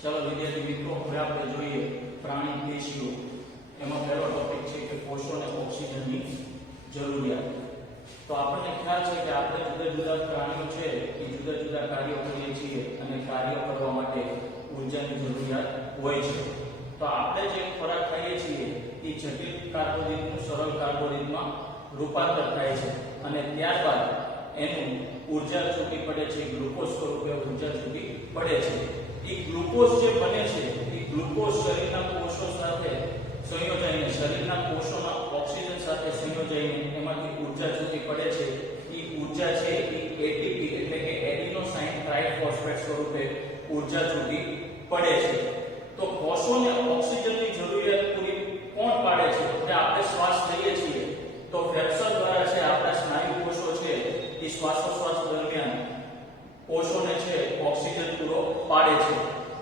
चलो विद्यार्थी मित्रों, હવે આપણે જોઈએ પ્રાણી પેશીઓ। એમાં પહેલો ટોપિક છે કે કોષોને ઓક્સિજનની જરૂરિયાત। તો આપણને ખ્યાલ છે કે આપણે જુદા જુદા પ્રાણીઓ છે એ જુદા જુદા કાર્યો કરીએ છીએ અને કાર્ય કરવા માટે ઊર્જાની જરૂરિયાત હોય છે। તો આપણે જે ખોરાક ખાઈએ છીએ એ જટિલ કાર્બોદિતનું સરળ કાર્બોદિતમાં રૂપાંતર થાય છે અને ત્યારબાદ એનું ઊર્જા છૂટી પડે છે, ગ્લુકોઝ સ્વરૂપે ઊર્જા છૂટી પડે છે। એ ગ્લુકોઝ જે બને છે એ ગ્લુકોઝ શરીરના કોષો સાથે સંયોજાઈને શરીરના કોષોના ઓક્સિજન સાથે સંયોજાઈને એમાંથી ઊર્જા છૂટી પડે છે। એ ઊર્જા છે એ એટીપી એટલે કે એડિનોસાઇન ટ્રાઇફોસ્ફેટ સ્વરૂપે ઊર્જા છૂટી પડે છે। તો કોષોને ઓક્સિજનની જરૂરિયાત પૂરી કોણ પાડે છે? કે આપણે શ્વાસ લઈએ છીએ તો ફેફસા દ્વારા છે આપણા સ્નાયુ કોષો છે એ શ્વાસોશ્વાસ દરમિયાન કોષોને છે ઓક્સિજન પૂરો પાડે છે।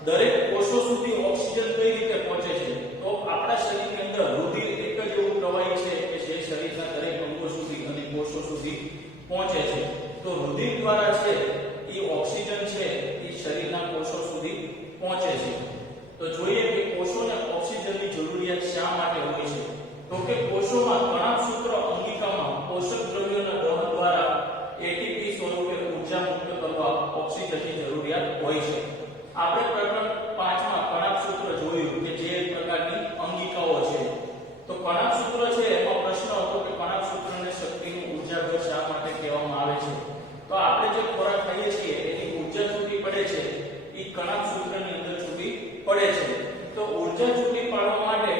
દરેક કોષો સુધી ઓક્સિજન કઈ રીતે પહોંચે છે? તો આપણા શરીરની અંદર રુધિર એક જ એવું પ્રવાહી છે કે જે શરીરના દરેક અંગો સુધી અને કોષો સુધી પહોંચે છે। તો રુધિર દ્વારા છે એ ઓક્સિજન છે એ શરીરના કોષો સુધી પહોંચે છે। તો જોઈએ કે કોષોને ઓક્સિજનની જરૂરિયાત શા માટે હોય છે? તો કે કોષોમાં કણાભસૂત્ર અંગિકામાં પોષક દ્રવ્યોના દહન દ્વારા એટીપી સ્વરૂપે ઊર્જા મુક્ત કરવા ઓક્સિજનની જરૂરિયાત હોય છે। આપણે પ્રકરણ 5 માં કણાભસૂત્ર જોયું કે જે એક પ્રકારની અંગિકાઓ છે। તો કણાભસૂત્ર છે એમાં પ્રશ્ન હતો કે કણાભસૂત્રને શક્તિનું ઊર્જાઘર શા માટે કહેવામાં આવે છે? તો આપણે જે ખોરાક ખાઈએ છીએ એની ઊર્જા છૂટી પડે છે એ કણાભસૂત્રની અંદર છૂટી પડે છે। તો ઊર્જા છૂટી પાડવા માટે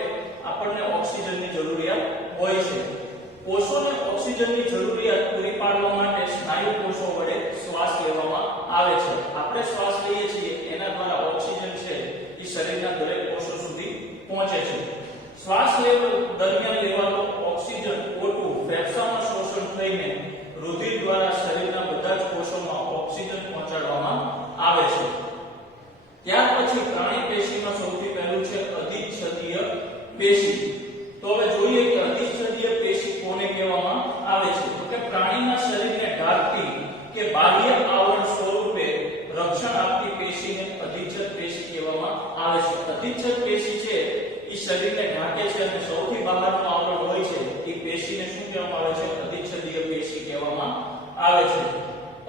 આપણને ઓક્સિજનની જરૂરિયાત હોય છે। કોષોને ઓક્સિજનની જરૂરિયાત પૂરી પાડવા માટે સ્નાયુ કોષો વડે શ્વાસ લેવામાં આવે છે। આપણે શ્વાસ લઈએ છીએ એના દ્વારા ઓક્સિજન છે એ શરીરના દરેક કોષો સુધી પહોંચે છે। શ્વાસ દરમિયાન લેવાતો ઓક્સિજન O2 ફેફસામાં શોષણ થઈને રુધિર દ્વારા શરીરના બધા જ કોષોમાં ઓક્સિજન પહોંચાડવામાં આવે છે। ત્યાર પછી પ્રાણી પેશીમાં સૌથી પહેલું છે અધિચ્છદીય પેશી। તો હવે જોઈએ કે અધિચ્છદીય પેશી કોને કહેવામાં આવે છે? તો કે પ્રાણીના શરીરને ઢાંકતી કે બાહ્ય આવરણ સ્વરૂપે રક્ષણ આપતી પેશીને અધિચ્છદ પેશી કહેવામાં આવે છે। અધિચ્છદ પેશી છે એ શરીરને ઢાંકે છે અને સૌથી બહારનું આવરણ હોય છે એ પેશીને શું કહેવામાં આવે છે? અધિચ્છદીય પેશી કહેવામાં આવે છે।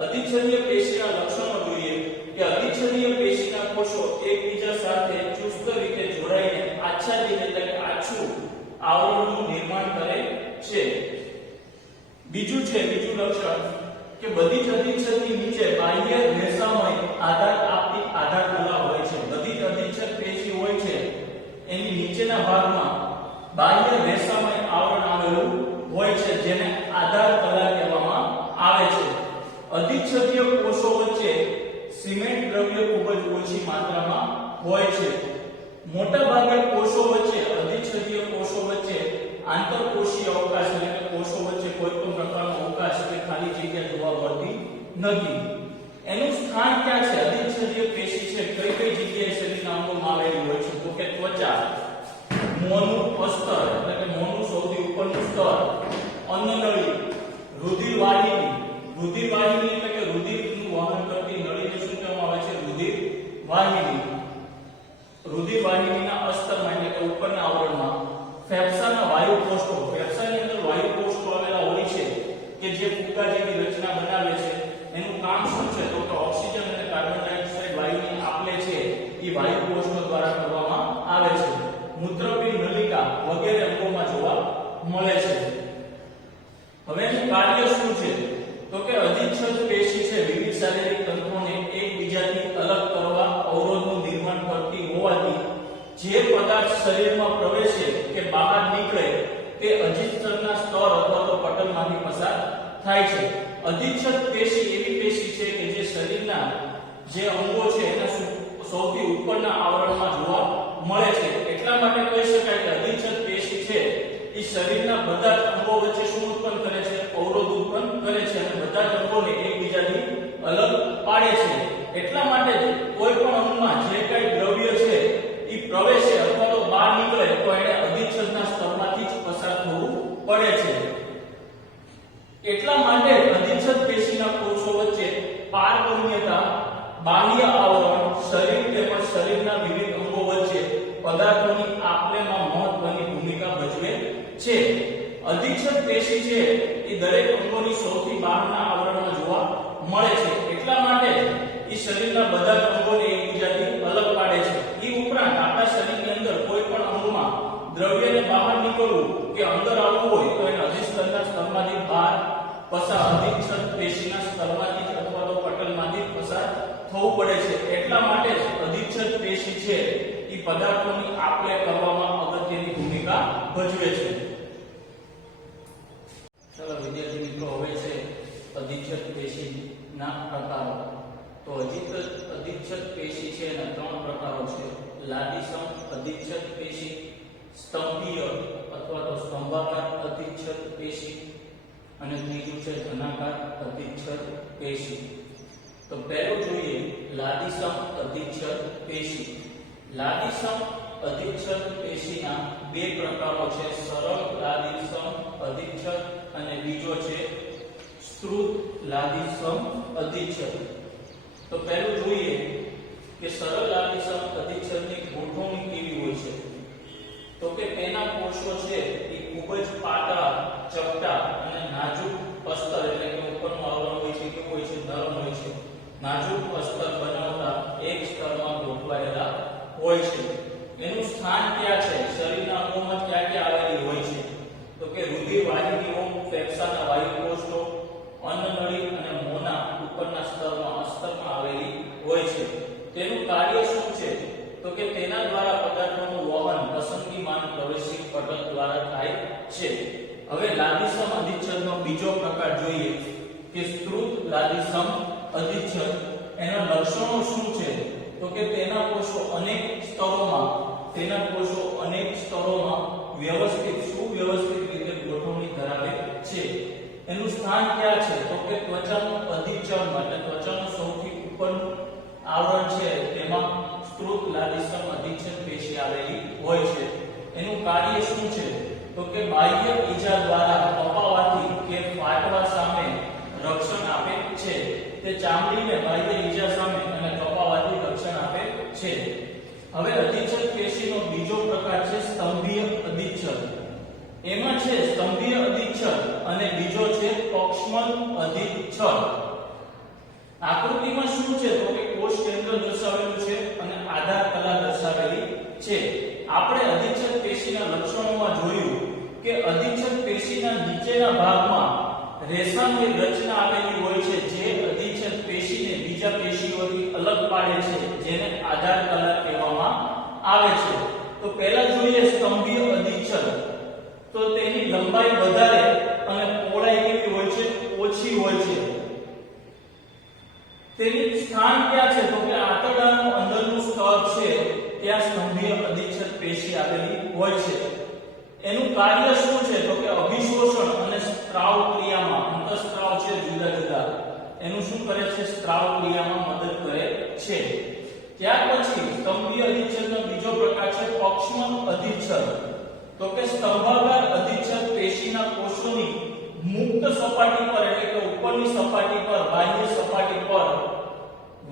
અધિચ્છદીય પેશીના લક્ષણો જોઈએ કે અધિચ્છદીય પેશીના કોષો એકબીજા સાથે ચુસ્ત રીતે જોડાઈને આચ્છાદિત એટલે કે આછું આવરણનું નિર્માણ કરે છે। બીજું લક્ષણ કે બધી જ અધિચ્છદની નીચે બાહ્ય રેસામય આધાર આપતી આધાર કલા હોય છે। બધી જ અધિચ્છદ પેશી હોય છે એની નીચેના ભાગમાં બાહ્ય રેસામય આવરણ આવેલું હોય છે જેને આધાર કલા કહેવામાં આવે છે। અધિચ્છદીય કોષો વચ્ચે સિમેન્ટ દ્રવ્ય ખૂબ જ ઓછી માત્રામાં હોય છે। મોટા ભાગે કોષો વચ્ચે અધિચ્છદીય કોષો વચ્ચે આંતરકોષીય અવકાશ એટલે કે કોષો વચ્ચે કોઈ પણ પ્રકારનો અવકાશ કે ખાલી જગ્યા જોવા મળતી નથી। એનું સ્થાન ક્યાં છે? અધિચ્છદીય પેશી છે કઈ કઈ જગ્યાએ શરીરના અંગોમાં આવેલી હોય છે? તો કે ત્વચા, મોંનું અસ્તર એટલે કે મોંનું સૌથી ઉપરનું સ્તર, અન્નનળી, રુધિરવાહિની। રુધિરવાહિની એટલે કે રુધિરનું વહન કરતી નળીને શું કહેવામાં આવે છે? રુધિરવાહિની। રુધિરવાહિનીના અસ્તરમાં એટલે કે ઉપરના આવરણમાં ફેફસાના વાયુ કોષો, ફેફસાની અંદર વાયુ કોષો આવેલા હોય છે કે જે ફુગ્ગા જેવી રચના બનાવે છે। એનું કામ શું છે? તો કે ઓક્સિજન અને કાર્બન ડાયોક્સાઇડ વાયુની આપલે છે એ વાયુ કોષો દ્વારા કરવામાં આવે છે। મૂત્રપિંડ, નલિકા વગેરે અંગોમાં જોવા મળે છે। હવે એનું કાર્ય શું છે? તો કે અધિચ્છદ પેશી છે વિવિધ શારીરિક તંત્રોને એકબીજાથી અલગ કરવા અવરોધનું નિર્માણ કરતી હોવાથી જે પદાર્થ શરીરમાં પ્રવેશે કે બહાર નીકળે તે અધિચ્છદના સ્તર અથવા તો પટલમાંથી પસાર થાય છે। અધિચ્છદ પેશી એવી પેશી છે કે જે શરીરના જે અંગો છે એના સૌથી ઉપરના આવરણમાં જોવા મળે છે। એટલા માટે કહી શકાય કે અધિચ્છદ પેશી છે એ શરીરના બધા જ અંગો વચ્ચે શું ઉત્પન્ન કરે છે? અવરોધ ઉત્પન્ન કરે છે અને બધા જ અંગોને એકબીજાથી અલગ પાડે છે। એટલા માટે જ કોઈ પણ અંગમાં જે કઈ દ્રવ્ય છે એ પ્રવેશે અથવા તો બહાર નીકળે તો એને અધિચ્છદના સ્તરમાંથી જ પસાર થવું પડે છે। એટલા માટે અધિચ્છદ પેશીના કોષો વચ્ચે પારગમ્યતા, બાહ્ય આવરણ, શરીર તેમજ શરીરના પદાર્થોની આપલેમાં મહત્વની ભૂમિકા ભજવે છે. અધિચ્છદ પેશી છે એ દરેક અંગોની સૌથી બહારના આવરણમાં જોવા મળે છે. એટલા માટે એ શરીરના બધા અંગોને એકબીજાથી અલગ પાડે છે. એ ઉપરાંત આપણા શરીરની અંદર કોઈ પણ અંગમાં દ્રવ્યને બહાર નીકળવું કે અંદર આવવું હોય તો એને અધિસ્તરના સ્તરમાંથી બહાર પસાર અધિચ્છદ પેશીના સ્તરમાંથી અથવા તો પટલમાંથી પસાર થવું પડે છે. એટલા માટે જ અધિચ્છદ પેશી છે એ પદાર્થોની આપલે કરવામાં અગત્યની ભૂમિકા ભજવે છે. ચલો વિદ્યાર્થી મિત્રો, હવે છે અધિચ્છદ પેશીના પ્રકારો. તો અધિચ્છદ પેશી છે એના ત્રણ પ્રકારો છે: લાદીસમ અધિચ્છદ પેશી, સ્તંભીય અથવા તો સ્તંભાકાર અધિચ્છદ પેશી અને ત્રીજું છે ધનાકાર અધિચ્છદ પેશી. તો પહેલું જોઈએ લાદીસમ અધિચ્છદ પેશી. લાદીસમ અધિચ્છદ પેશીના બે પ્રકારો છે: સરળ લાદીસમ અધિચ્છદ અને બીજો છે સ્ત્રુત લાદીસમ અધિચ્છદ. તો પહેલું જોઈએ કે સરળ લાદીસમ અધિચ્છદની ગોઠવણી કેવી હોય છે. તો કે તેના કોષો છે એ ખૂબ જ પાતળા, ચપટા અને નાજુક અસ્તર એટલે કે ઉપરનું આવરણ હોય છે કેવું હોય છે? નરમ હોય છે. નાજુક અસ્તર બનાવતા એક સ્તરમાં ગોઠવાયેલા હોય છે. એનું સ્થાન ક્યાં છે? શરીરના અંગોમાં ક્યાં ક્યાં આવેલી હોય છે? તો કે રુધિર વાહિનીઓ, ફેફસાના વાયુકોષો, અન્નનળી અને મોંના ઉપરના અસ્તરમાં આવેલી હોય છે. તેનું કાર્ય શું છે? તો કે તેના દ્વારા પદાર્થોનું વહન પસંદગીમાન પ્રવેશિક પટલ દ્વારા થાય છે. હવે લાદીસમ અધિચ્છદનો બીજો પ્રકાર જોઈએ કે સ્ત્રુત લાદીસમ અધિચ્છદ. એના લક્ષણો શું છે? તો કે તેના કોષો અનેક સ્તરોમાં વ્યવસ્થિત સુવ્યવસ્થિત રીતે ગોઠવણી ધરાવે છે. એનું સ્થાન ક્યાં છે? તો કે ત્વચાનું અધિચ્છદ એટલે ત્વચાનું સૌથી ઉપરનું આવરણ છે તેમાં સ્ત્રુત લાદીસમ અધિચ્છદ પેશી આવેલી હોય છે. એનું કાર્ય શું છે? તો કે બાહ્ય ઈજા દ્વારા કપાવાથી કે ફાટવા સામે રક્ષણ આપે છે. તે ચામડીને બાહ્ય ઈજા સામે અને કપાવાથી રક્ષણ આપે છે. હવે અધિચ્છદ પેશીનો બીજો પ્રકાર છે સ્તંભીય અધિચ્છદ. એમાં છે સ્તંભીય અધિચ્છદ અને બીજો છે પક્ષમલ અધિચ્છદ. આકૃતિમાં શું છે? તો કે કોષ કેન્દ્ર દર્શાવેલું છે અને આધાર કલા દર્શાવેલી છે. આપણે અધિચ્છદ પેશીના લક્ષણોમાં જોયું કે અધિચ્છદ પેશીના નીચેના ભાગમાં રેસાની રચના આવેલી હોય છે જે અધિચ્છદ પેશીને બીજા પેશીઓથી અલગ પાડે છે, જેને આધાર કલા કહેવામાં આવે છે. તો પહેલા જોઈએ સ્તંભીય અધિચ્છદ. તો તેની લંબાઈ વધારે અને પહોળાઈ કેવી હોય છે? ઓછી હોય છે. તેનું સ્થાન ક્યાં છે? તો કે આંતરડાનું અંદરનું સ્તર છે ત્યાં સ્તંભીય અધિચ્છદ પેશી આવેલી હોય છે. એનું કાર્ય શું છે? તો કે અભિશોષણ અને સ્ત્રાવ ક્રિયામાં, અંતઃસ્ત્રાવ છે જુદા જુદા, એનું શું કરે છે? સ્ત્રાવ ક્રિયામાં મદદ કરે છે. ત્યાર પછી સ્તંભીય અધિચ્છદનો બીજો પ્રકાર છે પક્ષમલ અધિચ્છદ. તો કે સ્તંભાકાર અધિચ્છદ પેશીના કોષોની મુક્ત સપાટી પર એટલે કે ઉપરની સપાટી પર, બાહ્ય સપાટી પર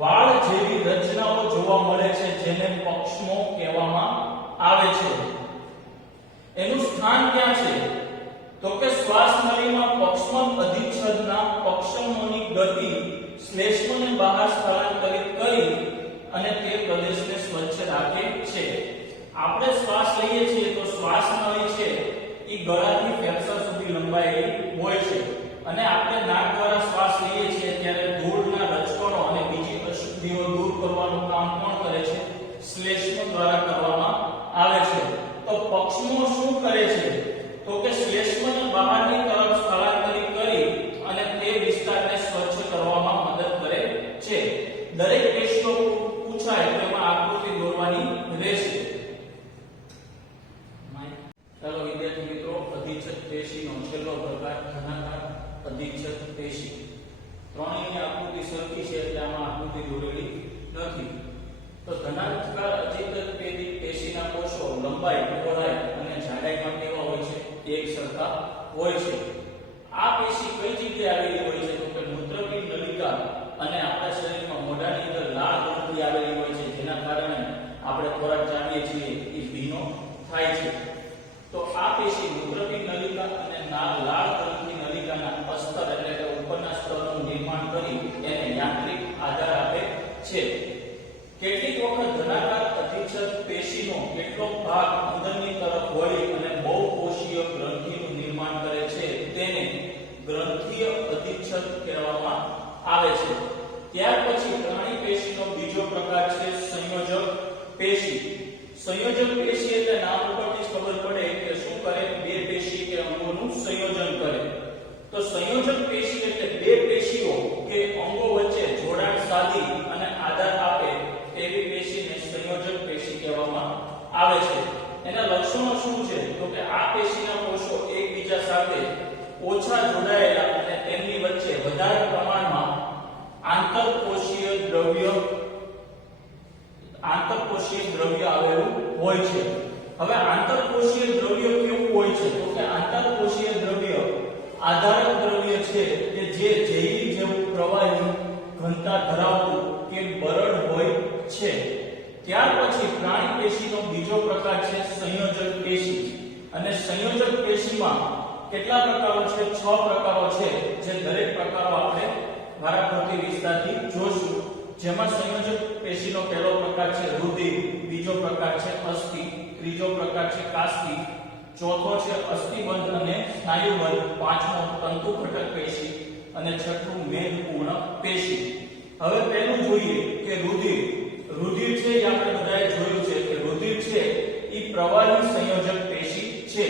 વાળ જેવી રચનાઓ જોવા મળે છે જેને પક્ષમો કહેવામાં આવે છે. એનું સ્થાન ક્યાં છે? તો કે શ્વાસ નળીમાં પક્ષમલ અધિચ્છદના પક્ષમોની ગતિ શ્લેષ્મને બહાર સ્થળાંતરિત કરી અને તે પ્રદેશને સ્વચ્છ રાખે છે. આપણે શ્વાસ લઈએ છીએ તો શ્વાસ નળી છે એ ગળાથી ફેફસા સુધી લંબાયેલી હોય છે અને આપણે નાક દ્વારા શ્વાસ લઈએ છીએ ત્યારે ધૂળના રજકણો અને બીજી અશુદ્ધિઓ દૂર કરવાનું કામ કોણ કરે છે? શ્લેષ્મ દ્વારા કરવામાં આવે છે. તો પક્ષમો શું કરે છે? તો કે શ્લેષ્મને બહારની તરફ સ્થળાંતરિત કરી અને તે વિસ્તારને સ્વચ્છ કરવામાં મદદ કરે છે. દરેક પેશીઓ પૂછાય તો એમાં આકૃતિ દોરવાની રહેશે. ચાલો વિદ્યાર્થી મિત્રો, અધિચ્છદ પેશીનો છેલ્લો પ્રકાર ધનાકાર અધિચ્છદ પેશી. ત્રણેયની આકૃતિ સરખી છે એટલે આમાં આકૃતિ દોરેલી નથી. તો ધનાકાર અધિચ્છદ પેશીના કોષો લંબાઈ, પહોળાઈ અને જાડાઈમાં કેવા હોય છે? એક સરખા હોય છે. આ પેશી કઈ જગ્યાએ આવેલી હોય છે? તો કે મૂત્રપિંડ નલિકા અને આપણા શરીરમાં મોઢાની અંદર લાળ ગ્રંથિ આવેલી હોય છે જેના કારણે આપણે ખોરાક ચાવીએ છીએ એ થાય છે. તો આ પેશી મૂત્રપિંડ નલિકા અને લાળ ગ્રંથિ નલિકાના અસ્તર એટલે કે ઉપરના સ્તરનું નિર્માણ કરી એને યાંત્રિક આધાર આપે છે. કેટલીક વખત ધનાકાર અધિચ્છદ પેશીનો કેટલોક ભાગ અંદરની તરફ વળી અને બહુકોષીય ગ્રંથિનું નિર્માણ કરે છે તેને ગ્રંથીય અધિચ્છદ કહેવામાં આવે છે. ત્યાર પછી પ્રાણી પેશીનો બીજો પ્રકાર છે સંયોજક પેશી. સંયોજક પેશી એટલે નામ ઉપરથી જ ખબર પડે કે શું કરે, બે પેશી કે અંગોનું સંયોજન કરે. તો સંયોજક પેશી એટલે બે પેશીઓ કે અંગો વચ્ચે જોડાણ સાધી અને આધાર આપે તેવી પેશીને સંયોજક પેશી કહેવામાં આવે છે. એના લક્ષણો શું છે? તો કે આ પેશીના કોષો એકબીજા સાથે ઓછા જોડાયેલા અને તેમની વચ્ચે વધારે પ્રમાણમાં આંતરકોષીય દ્રવ્ય આવેલું હોય છે. હવે આંતરકોષીય દ્રવ્ય કેવું હોય છે? તો કે આંતરકોષીય દ્રવ્ય આધારક દ્રવ્ય છે કે જે જૈવિક જેવું પ્રવાહી ઘનતા ધરાવતું કે બરડ હોય છે. ત્યાર પછી પ્રાણી પેશીનો બીજો પ્રકાર છે સંયોજક પેશી. અને સંયોજક પેશીમાં કેટલા પ્રકારો છે? 6 પ્રકારો છે, જે દરેક પ્રકારો આપણે વારાફરતી વિસ્તારથી જોશું. જેમાં સંયોજક પેશીનો પહેલો પ્રકાર છે રુધિર, બીજો પ્રકાર છે અસ્થિ, ત્રીજો પ્રકાર છે કાસ્કી, ચોથો છે અસ્થિબંધ અને સ્નાયુબંધ, પાંચમો તંતુ ઘટક પેશી અને છઠ્ઠું મેદપૂર્ણ પેશી. હવે પહેલું જોઈએ કે રુધિર. રુધિર છે એ આપણે બધાએ જોયું છે કે રુધિર છે એ પ્રવાહી સંયોજક પેશી છે.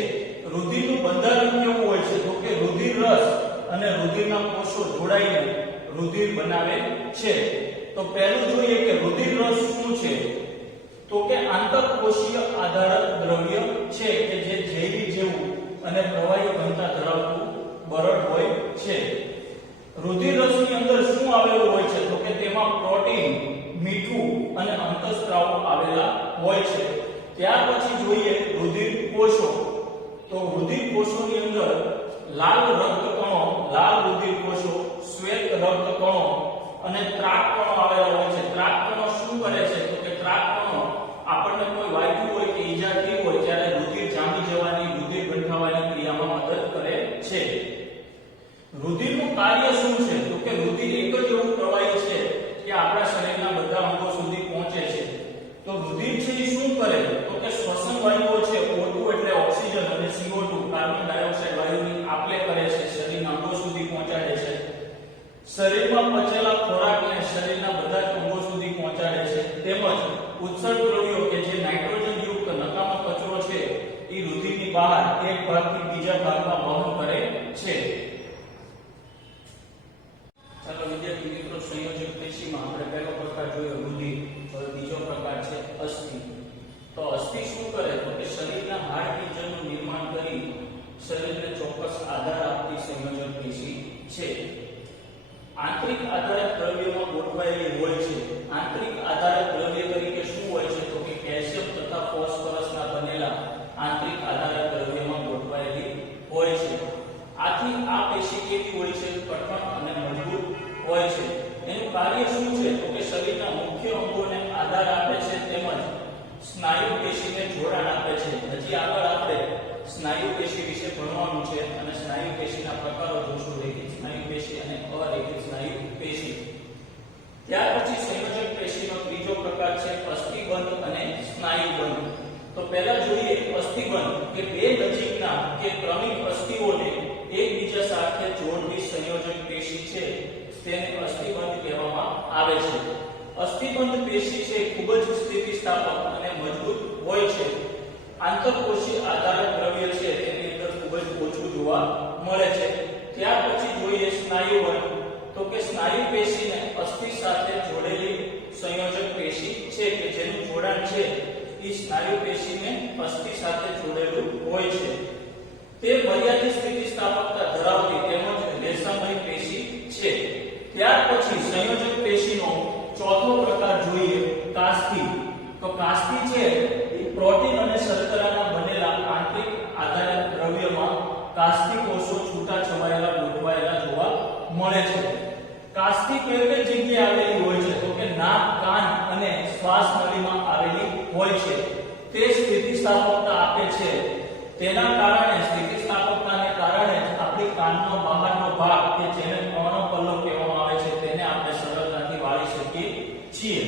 રુધિરનું બંધારણ કેવું હોય છે? તો કે રુધિર રસ અને રુધિરના કોષો જોડાઈને રુધિર બનાવે છે. તો પહેલું જોઈએ કે રુધિર રસ શું છે? તો કે આંતરકોષીય આધારક દ્રવ્ય છે કે જે જૈવિક જેવું અને પ્રવાહી ઘનતા ધરાવતું બરડ હોય છે. રુધિર રસની અંદર શું આવેલું હોય છે? તો કે તેમાં પ્રોટીન, મીઠું અને અંતઃસ્ત્રાવો આવેલા હોય છે. ત્યાર પછી જોઈએ રુધિર કોષો. તો રુધિર કોષોની અંદર લાલ રક્તકણો, લાલ રુધિર કોષો, શ્વેત રક્તકણો અને ત્રાકકણો આવેલા હોય છે. ત્રાકકણો શું કરે છે? તો કે ત્રાકકણો આપણને કોઈ વાગ્યું હોય કે ઈજા થઈ હોય ત્યારે રુધિર જામી જવાની, રુધિર બંધાવવાની ક્રિયામાં મદદ કરે છે. રુધિરનું કાર્ય શું છે? તો કે રુધિર એક જ એવું પ્રવાહી છે કે આપણા શરીરના બધા અંગો સુધી પહોંચે છે. તો રુધિર છે એ શું કરે? તો કે શ્વસન વાયુઓ છે, O2 એટલે ઓક્સિજન અને CO2 કાર્બન ડાયોક્સાઇડ વાયુની આપલે કરે છે, શરીરના અંગો સુધી પહોંચાડે છે. શરીરમાં પચેલા ખોરાકને શરીરના બધા જ અંગો સુધી પહોંચાડે છે. તેમજ ઉત્સર્ગ દ્રવ્યો કે જે નાઇટ્રોજન યુક્ત નકામો કચરો છે એ રુધિરની બહાર એક ભાગથી બીજા ભાગમાં વહન કરે છે. ચાલો વિદ્યાર્થી મિત્રો, સંયોજક પેશીમાં આપણે પહેલો પ્રકાર જોયો રુધિર. હવે બીજો પ્રકાર છે અસ્થિ. તો અસ્થિ શું કરે? તો કે શરીરના હાડપિંજરનું નિર્માણ કરી શરીરને ચોક્કસ આધાર આપતી સંયોજક પેશી છે. આંતરિક આધારક દ્રવ્યમાં ગોઠવાયેલી હોય છે. આંતરિક આધારક દ્રવ્ય તરીકે શું હોય છે? તો કે કેલ્શિયમ તથા ફોસ્ફરસના બનેલા આંતરિક આધારક દ્રવ્યમાં ગોઠવાયેલી હોય છે. આથી આ પેશી કેવી હોય છે? કઠણ અને મજબૂત હોય છે. એનું કાર્ય શું છે? તો કે શરીરના મુખ્ય અંગોને આધાર આપે છે તેમજ સ્નાયુ પેશીને જોડાણ આપે છે. હજી આગળ આપણે સ્નાયુ પેશી વિશે ભણવાનું છે અને સ્નાયુ પેશીના પ્રકારો જોશું, રેખિત સ્નાયુ પેશી અને અરેખિત સ્નાયુ પેશી. ત્યાર પછી સંયોજક પેશીનો ત્રીજો પ્રકાર છે અસ્થિબંધ અને સ્નાયુબંધ. તો પહેલા જોઈએ અસ્થિબંધ કે બે નજીકના કે ક્રમિક અસ્થિઓને એકબીજા સાથે જોડતી સંયોજક પેશી છે તેને અસ્થિબંધ કહેવામાં આવે છે. અસ્થિબંધ પેશી છે ખૂબ જ સ્થિતિસ્થાપક અને મજબૂત હોય છે. આંતરકોષીય આધારક દ્રવ્ય છે તેની અંદર ખૂબ જ ઓછું જોવા મળે છે. ત્યાર પછી જોઈએ સ્નાયુબંધ. તો કે સ્નાયુ પેશીને અસ્થિ સાથે જોડેલી સંયોજક પેશી છે કે જેનું જોડાણ છે એ સ્નાયુ પેશીને અસ્થિ સાથે જોડેલું હોય છે. તે મર્યાદિત સ્થિતિસ્થાપકતા ધરાવતી તેમજ રેસામય પેશી છે. ત્યાર પછી સંયોજક પેશીનો ચોથો પ્રકાર જોઈએ કાસ્કી. તો કાસ્કી છે એ પ્રોટીન અને શર્કરાના બનેલા આંતરિક આધારક દ્રવ્યમાં કાસ્કી કોષો છૂટા છવાયેલા ગોઠવાયેલા જોવા મળે છે. કાસ્કી કઈ કઈ જગ્યાએ આવેલી હોય છે? તો કે નાક, કાન અને શ્વાસ નળીમાં આવેલી હોય છે. તે સ્થિતિ સ્થિતિસ્થાપકતા આપે છે તેના કારણે સ્થિતિસ્થાપકતાને કારણે આપણી કાનનો બહારનો ભાગ કે જેને કર્ણપલ્લવ કહેવામાં આવે છે તેને આપણે સરળતાથી વાળી શકીએ છીએ.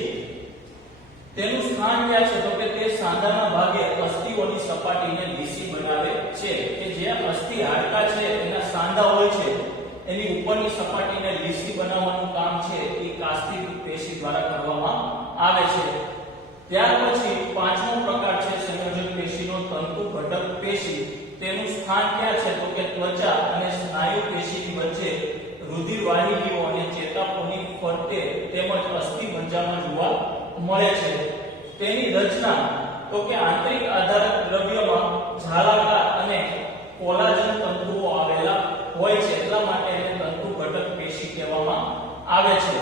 તેનું સ્થાન ક્યાં છે તો કે તે સાંધાના ભાગે અસ્થિઓની સપાટીને લીસી બનાવે છે કે જે અસ્થિ હાડકા છે એના સાંધા હોય છે એની ઉપરની સપાટીને લીસી બનાવવાનું કામ છે એ કાસ્તિક પેશી દ્વારા કરવામાં આવે છે. ત્યાર પછી પાંચમો પ્રકાર છે સંયોજક પેશીનો તંતુ ઘટક પેશી. તેનું સ્થાન ક્યાં છે તો કે ત્વચા અને સ્નાયુ પેશીની વચ્ચે રુધિર વાહિનીઓ અને ચેતાપોની ફરતે તેમજ અસ્થિ મજ્જામાં જોવા મળે છે. તેની રચના તો કે આંતરિક આધારક દ્રવ્યમાં ઝાલાકાર અને કોલાજન તંતુઓ આવેલા હોય છે એટલા માટે એને તંતુ ઘટક પેશી કહેવામાં આવે છે.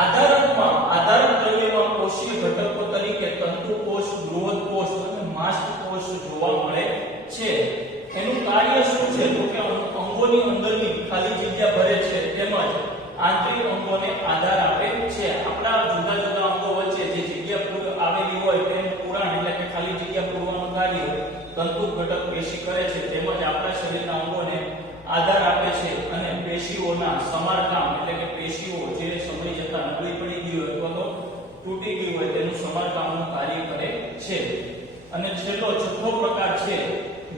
આધારકમાં આધારક દ્રવ્યમાં કોષીય ઘટકો તરીકે તંતુ કોષ, બૃહદ કોષ અને માસ્ટ કોષ જોવા મળે છે. એનું કાર્ય શું છે તો કે અંગોની અંદરની ખાલી જગ્યા ભરે છે તેમજ આંતરિક અંગોને આધાર આપે છે. આપણા જુદા જુદા અંગો વચ્ચે જે જગ્યા આવેલી હોય તેનું પુરાણ એટલે કે ખાલી જગ્યા પૂરવાનું કાર્ય તંતુ ઘટક પેશી કરે છે તેમજ આપણા શરીરના અંગોને આધાર આપે છે અને પેશીઓના સમારકામ એટલે કે પેશીઓ જે સમય જતા નબળી પડી ગઈ હોય અથવા તો તૂટી ગઈ હોય તેનું સમારકામનું કાર્ય કરે છે. અને છેલ્લો છઠ્ઠો પ્રકાર છે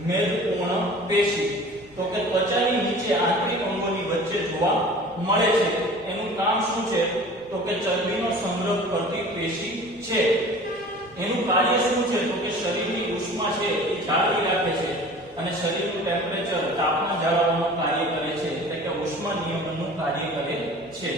મેદપૂર્ણ પેશી. તો કે ત્વચાની નીચે આંતરિક અંગોની વચ્ચે જોવા મળે છે. એનું કામ શું છે તો કે ચરબીનો સંગ્રહ કરતી પેશી છે. એનું કાર્ય શું છે તો કે શરીરની ઉષ્મા છે એ જાળવી રાખે છે અને શરીરનું ટેમ્પરેચર તાપમાન જાળવવાનું કાર્ય કરે છે એટલે કે ઉષ્મા નિયમનનું કાર્ય કરે છે.